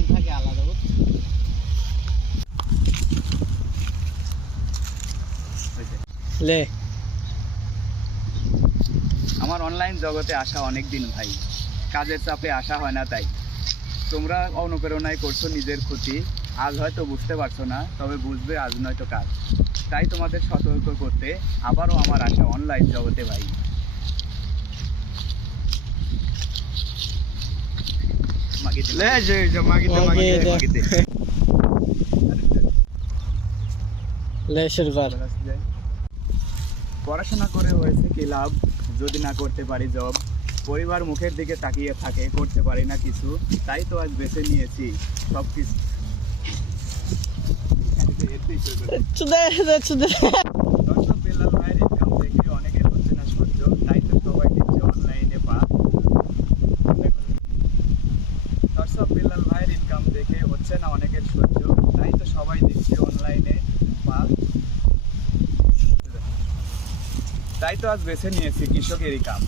টান থাকে আলাদা? লে। আমার অনলাইন জগতে আসা অনেক দিন ভাই। কাজের চাপে আসা হয় না তাই। তোমরা অনুপ্রেরণায় করছ নিজের ক্ষতি। আজ হয়তো বুঝতে পারছ না তবে বুঝবে আজ নয়তো কাজ তাই তোমাদের সতর্ক করতে আবারও আমার আসা অনলাইন জগতে ভাই। পড়াশোনা করে হয়েছে কি লাভ? যদি না করতে পারি জব পরিবার মুখের দিকে তাকিয়ে থাকে করতে পারি না কিছু তাই তো আজ বেছে নিয়েছি সব কিছু চুদে চুদে দর্শক বেলাল ভাইয়ের ইনকাম দেখে অনেকের হচ্ছে না সহ্য তাই তো সবাই দিচ্ছে অনলাইনে পা দর্শক বিল্লাল ভাইয়ের ইনকাম দেখে হচ্ছে না অনেকের সহ্য। তাই তো সবাই দিচ্ছে অনলাইনে বা তাই তো আজ বেছে নিয়েছি কৃষকেরই কাম